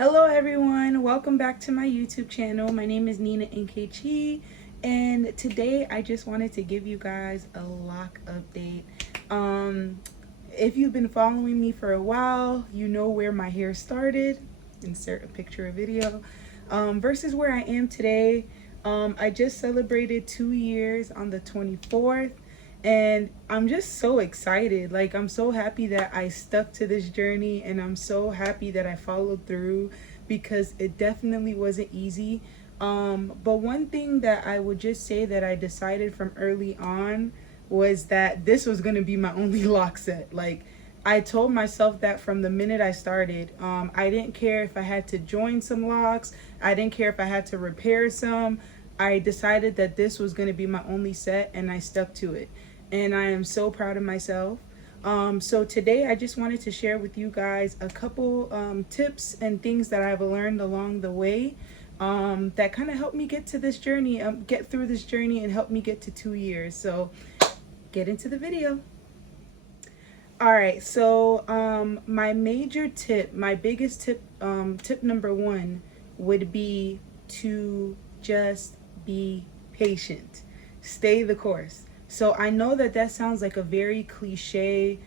Hello everyone, welcome back to my YouTube channel. My name is Nina Nkechi, and today I just wanted to give you guys a lock update. If you've been following me for a while, you know where my hair started. Insert a picture or video. Versus where I am today. I just celebrated 2 years on the 24th. And I'm just so excited. Like, I'm so happy that I stuck to this journey, and I'm so happy that I followed through because it definitely wasn't easy. But one thing that I would just say that I decided from early on was that this was going to be my only lock set. Like, I told myself that from the minute I started. I didn't care if I had to join some locks, I didn't care if I had to repair some. I decided that this was going to be my only set, and I stuck to it. And I am so proud of myself. So today I just wanted to share with you guys a couple tips and things that I've learned along the way that kind of helped me get to this journey, get through this journey, and help me get to 2 years. So get into the video. All right, so my major tip, my biggest tip, tip number one would be to just be patient. Stay the course. So I know that that sounds like a very cliche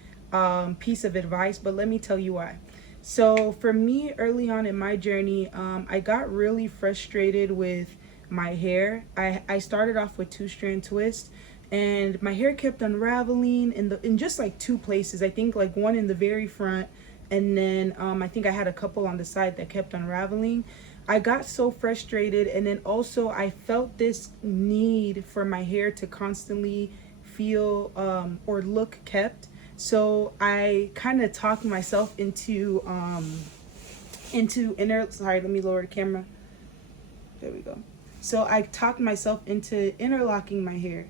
piece of advice, but let me tell you why. So for me, early on in my journey, I got really frustrated with my hair. I started off with two-strand twist, and my hair kept unraveling in just like two places. I think like one in the very front, and then I think I had a couple on the side that kept unraveling. I got so frustrated, and then also I felt this need for my hair to constantly feel or look kept. So I kind of talked myself into inner, sorry, let me lower the camera. There we go. So I talked myself into interlocking my hair.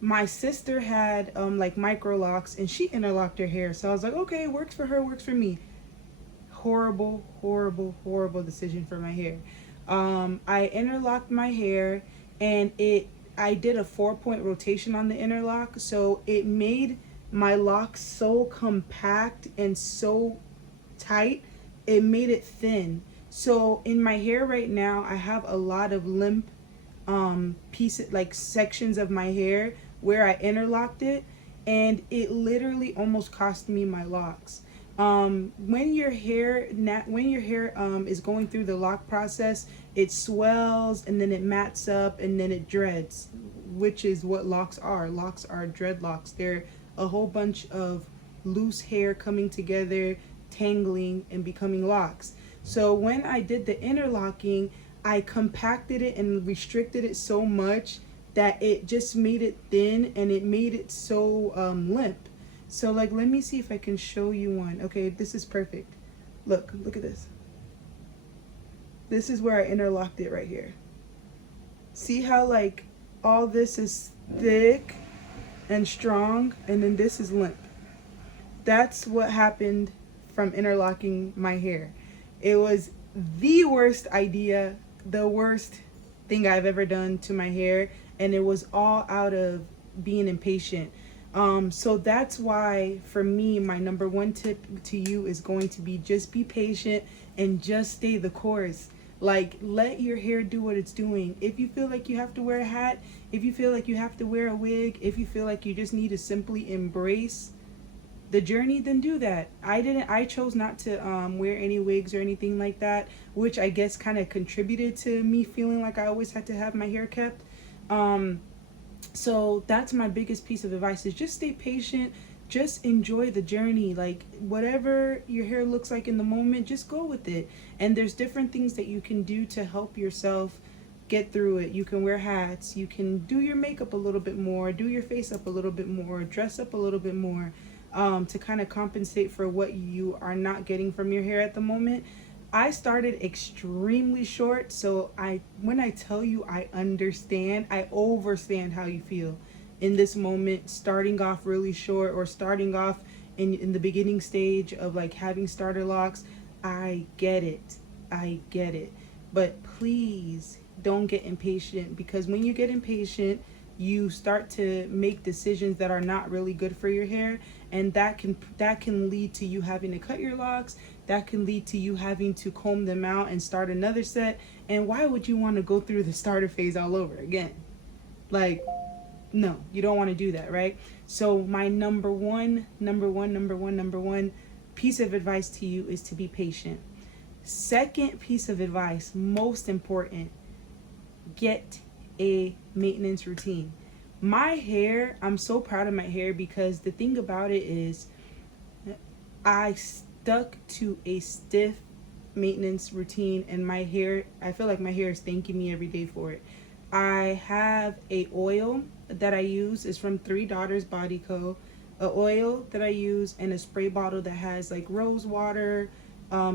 My sister had like micro locks, and she interlocked her hair. So I was like, okay, works for her, works for me. Horrible decision for my hair. I interlocked my hair, and I did a 4-point rotation on the interlock, so it made my locks so compact and so tight, it made it thin. So in my hair right now, I have a lot of limp pieces, like sections of my hair where I interlocked it, and it literally almost cost me my locks. When your hair is going through the lock process, it swells, and then it mats up, and then it dreads, which is what locks are. Locks are dreadlocks. They're a whole bunch of loose hair coming together, tangling, and becoming locks. So when I did the interlocking, I compacted it and restricted it so much that it just made it thin, and it made it so limp. So like, let me see if I can show you one. Okay, this is perfect. Look at this. This is where I interlocked it right here. See how like all this is thick and strong, and then this is limp. That's what happened from interlocking my hair. It was the worst idea, the worst thing I've ever done to my hair, and it was all out of being impatient. So that's why for me, my number one tip to you is going to be just be patient and just stay the course. Like, let your hair do what it's doing. If you feel like you have to wear a hat, if you feel like you have to wear a wig, if you feel like you just need to simply embrace the journey, then do that. I chose not to wear any wigs or anything like that, which I guess kind of contributed to me feeling like I always had to have my hair kept. So that's my biggest piece of advice, is just stay patient, just enjoy the journey. Like, whatever your hair looks like in the moment, just go with it. And there's different things that you can do to help yourself get through it. You can wear hats, you can do your makeup a little bit more, do your face up a little bit more, dress up a little bit more, to kind of compensate for what you are not getting from your hair at the moment. I started extremely short, so when I tell you I understand, I overstand how you feel in this moment, starting off really short, or starting off in the beginning stage of like having starter locks. I get it. But please don't get impatient, because when you get impatient, you start to make decisions that are not really good for your hair, and that can lead to you having to cut your locks, that can lead to you having to comb them out and start another set. And why would you want to go through the starter phase all over again? Like, no, you don't want to do that, right? So my number one piece of advice to you is to be patient. Second piece of advice, most important, get a maintenance routine. My hair, I'm so proud of my hair because the thing about it is I stuck to a stiff maintenance routine, and my hair, I feel like my hair is thanking me every day for it. I have a oil that I use. It's from Three Daughters Body Co. A oil that I use and a spray bottle that has like rose water,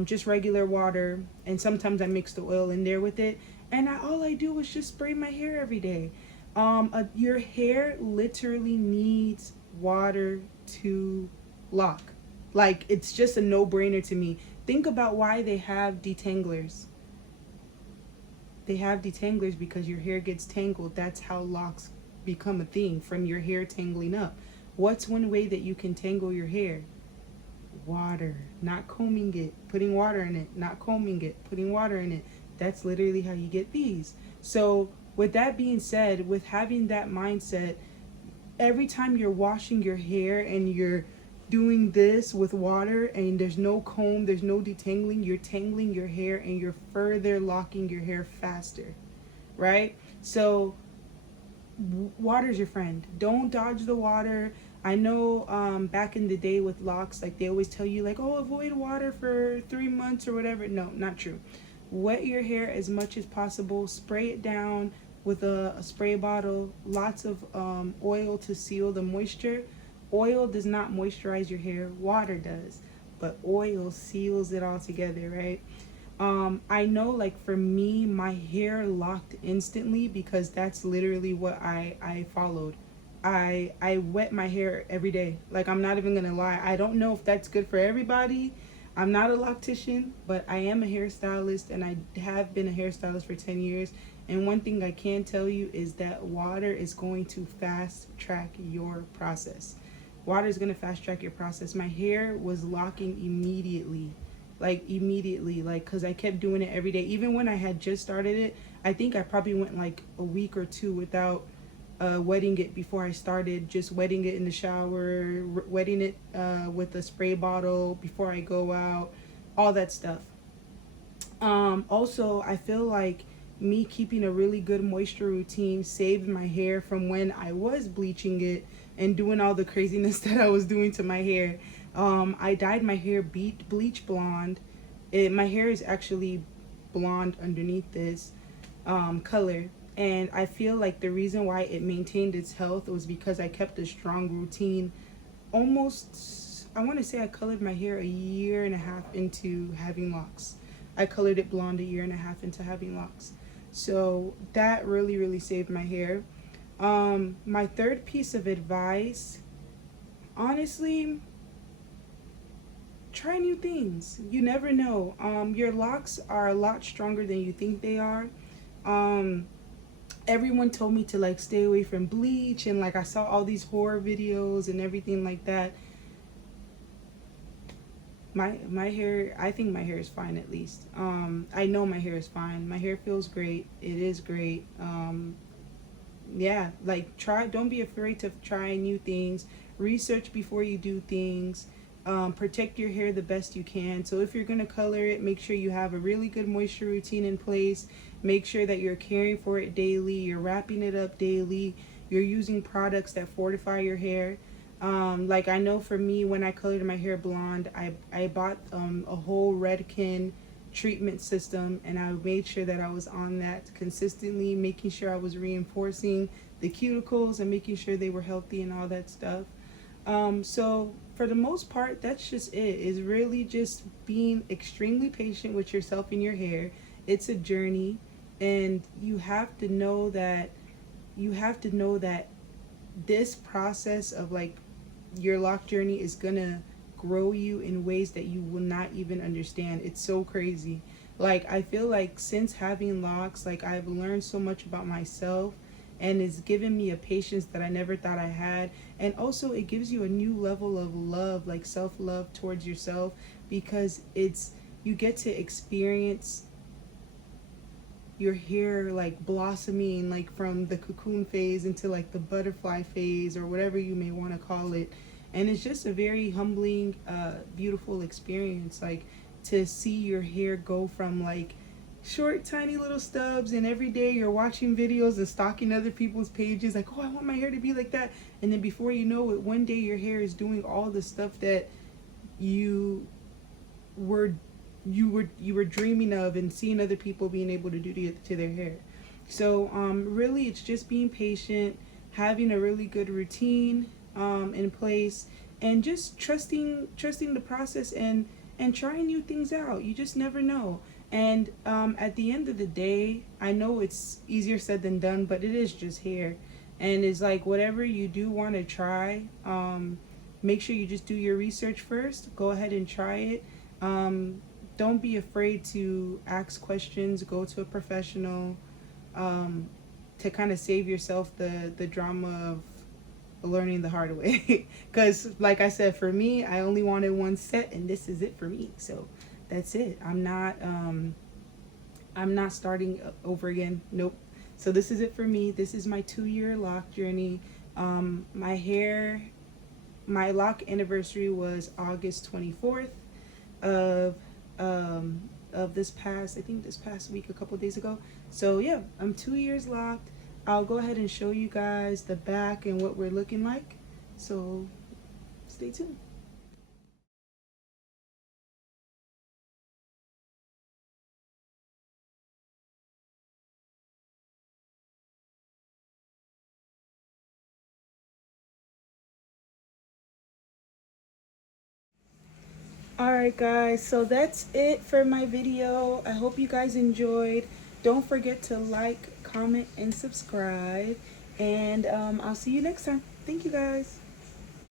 just regular water, and sometimes I mix the oil in there with it. And all I do is just spray my hair every day. Your hair literally needs water to lock. Like, it's just a no-brainer to me. Think about why they have detanglers. They have detanglers because your hair gets tangled. That's how locks become a thing, from your hair tangling up. What's one way that you can tangle your hair? Water. Not combing it, putting water in it. Not combing it, putting water in it. That's literally how you get these. So with that being said, with having that mindset, every time you're washing your hair and you're doing this with water and there's no comb, there's no detangling, you're tangling your hair and you're further locking your hair faster, right? So water's your friend. Don't dodge the water. I know back in the day with locks, like they always tell you like, oh, avoid water for 3 months or whatever. No, not true. Wet your hair as much as possible. Spray it down with a spray bottle. Lots of oil to seal the moisture. Oil does not moisturize your hair. Water does. But oil seals it all together, right? I know, like, for me, my hair locked instantly because that's literally what I followed. I wet my hair every day. Like, I'm not even gonna lie. I don't know if that's good for everybody. I'm not a loctician, but I am a hairstylist, and I have been a hairstylist for 10 years. And one thing I can tell you is that water is going to fast track your process. Water is going to fast track your process. My hair was locking immediately, like because I kept doing it every day. Even when I had just started it, I think I probably went like a week or two without wetting it before I started. Just wetting it in the shower, wetting it with a spray bottle before I go out, all that stuff. Also, I feel like me keeping a really good moisture routine saved my hair from when I was bleaching it and doing all the craziness that I was doing to my hair. I dyed my hair bleach blonde. My hair is actually blonde underneath this color. And I feel like the reason why it maintained its health was because I kept a strong routine. Almost, I want to say I colored my hair a year and a half into having locks. I colored it blonde a year and a half into having locks. So that really, really saved my hair. My third piece of advice, honestly, try new things. You never know. Your locks are a lot stronger than you think they are. Everyone told me to like stay away from bleach, and like I saw all these horror videos and everything like that. My hair, I think my hair is fine, at least. I know my hair is fine. My hair feels great. It is great. Yeah, like don't be afraid to try new things. Research before you do things. Protect your hair the best you can. So if you're going to color it, make sure you have a really good moisture routine in place. Make sure that you're caring for it daily, you're wrapping it up daily, you're using products that fortify your hair. Like I know for me, when I colored my hair blonde, I bought a whole Redken treatment system, and I made sure that I was on that consistently, making sure I was reinforcing the cuticles and making sure they were healthy and all that stuff. So for the most part, that's just it. Is really just being extremely patient with yourself and your hair. It's a journey, and you have to know that this process of like your lock journey is gonna grow you in ways that you will not even understand. It's so crazy. Like I feel like since having locks, like I've learned so much about myself, and it's given me a patience that I never thought I had. And also it gives you a new level of love, like self-love towards yourself, because you get to experience your hair like blossoming, like from the cocoon phase into like the butterfly phase, or whatever you may want to call it. And it's just a very humbling, beautiful experience, like to see your hair go from like short tiny little stubs, and every day you're watching videos and stalking other people's pages like, oh, I want my hair to be like that. And then before you know it, one day your hair is doing all the stuff that you were you were dreaming of and seeing other people being able to do to their hair. So really, it's just being patient, having a really good routine in place, and just trusting the process, and trying new things out. You just never know. And at the end of the day, I know it's easier said than done, but it is just hair. And it's like, whatever you do want to try, make sure you just do your research first. Go ahead and try it. Don't be afraid to ask questions. Go to a professional, to kind of save yourself the drama of learning the hard way. Because like I said, for me, I only wanted one set, and this is it for me. So that's it. I'm not starting over again. Nope. So this is it for me. This is my 2-year lock journey. My lock anniversary was August 24th of this past week, a couple days ago. So yeah, I'm 2 years locked. I'll go ahead and show you guys the back and what we're looking like. So stay tuned. Alright guys, so that's it for my video. I hope you guys enjoyed. Don't forget to like, comment, and subscribe. And I'll see you next time. Thank you guys.